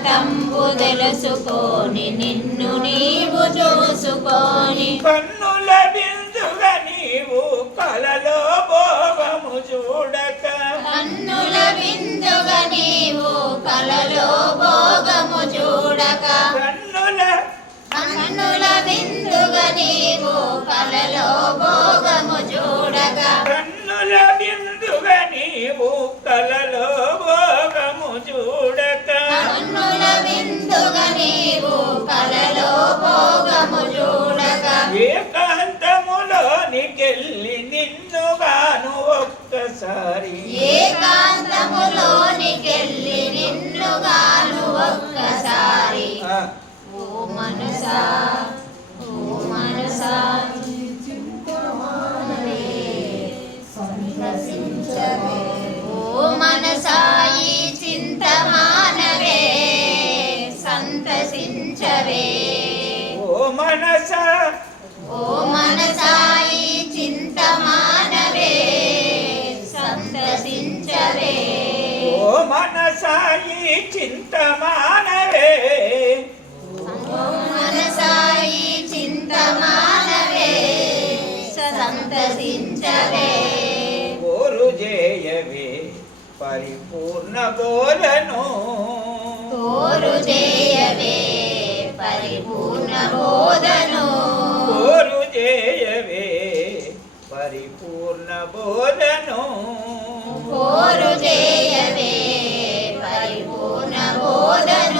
ఏకాంతంబు తెలుసుకొని నిన్ను నీవు చూసుకొని. కన్నుల బిందుగా నీవు కలలో భోగము చూడక. కన్నుల విందుగా నీవు కలలో భోగము చూడక. కన్నుల కన్నుల విందుగా నీవు కలలో భోగము సంతసించవే ఓ మనస. ఓ మనసాయి చింతమానవే. సంతసించవే. ఓ మనసాయి చింతమానవే. ఓ మనసాయి చింతమానవే. సంతసించవే. కోరు చేయవే పరిపూర్ణ బోధను కోరు చేయవే పరిపూర్ణ బోధను కోరు చేయవే పరిపూర్ణ బోధను కోరు చేయవే పరిపూర్ణ బోధను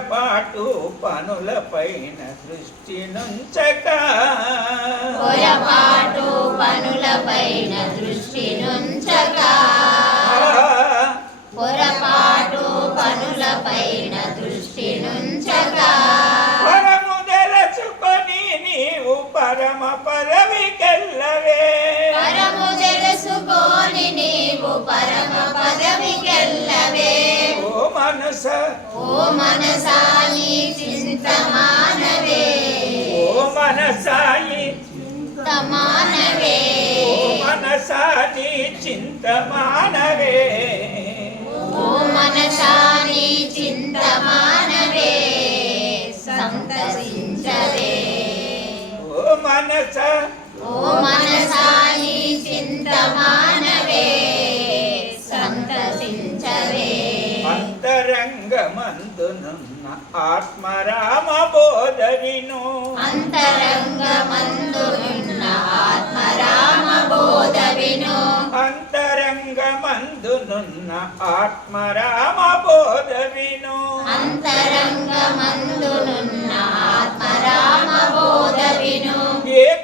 పొరపాటు పనులపైన దృష్టి నుంచక. పొరపాటు పనులపైన దృష్టి నుంచగా పొరపాటు పనులపైన దృష్టి నుంచగా పరము తెలుసుకొని నీవు పరమ పదవికెళ్ళవే. పరము తెలుసుకొని నీవు పరమ మనస? ఓ మనసాయి చింతమానవే. ఓ మనసాయి తమానవే ఓ మనసాని చింతమానవే. ఓ మనసాని చింతమానవే. సంతసించవే. ఓ మనస? ఓ మనసాయి చింతమానవే. అంతరంగమందునున్న ఆత్మరామ బోధ విను అంతరంగమందున్న ఆత్మరామ బోధ విను అంతరంగమందునున్న ఆత్మరామ బోధ విను అంతరంగమందునున్న ఆత్మరామ బోధ విను ఏకాంతములోనికెళ్ళి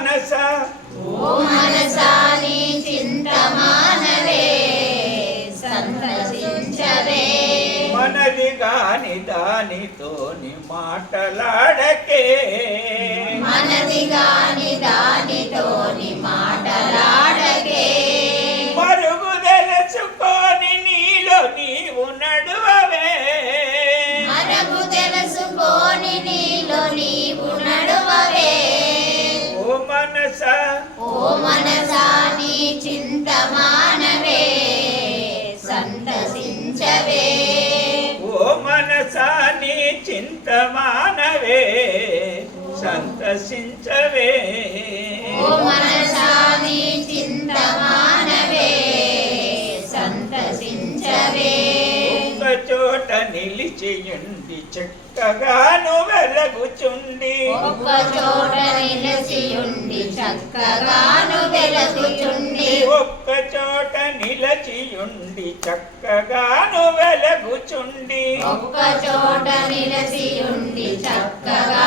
ఓ మనస ఓ మనసాని చింతమానవే సంతసించవే. మనది కాని దానితోని మాటలాడకే. మనది గాని దానితోని మాటలాడకే. చింతమానవే సంతసించవే. చోట నిలిచియుండి చక్కగాను వెలగుచుండి. ఒక్క చోట నిలసియుండి చక్కగాను వెలగుచుండి. ఒక్క చోట నిలచియుండి చక్కగాను వెలగుచుండి. ఒక్క చోట నిలసి ఉండి చక్కగా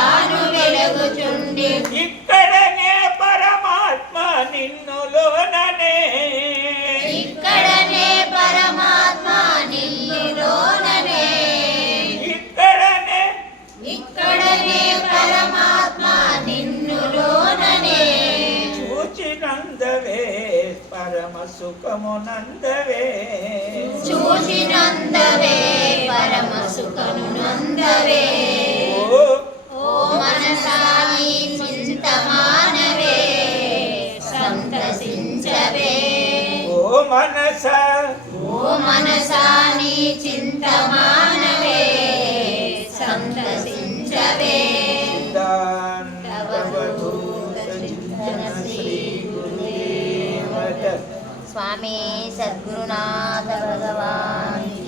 పరమ సుఖను నందవే ఓ చింతమానవే సంతసించవే. ఓ మనస. ఓ మనసాని చింతమానవే. స్వామి సద్గురునాథ భగవాన్.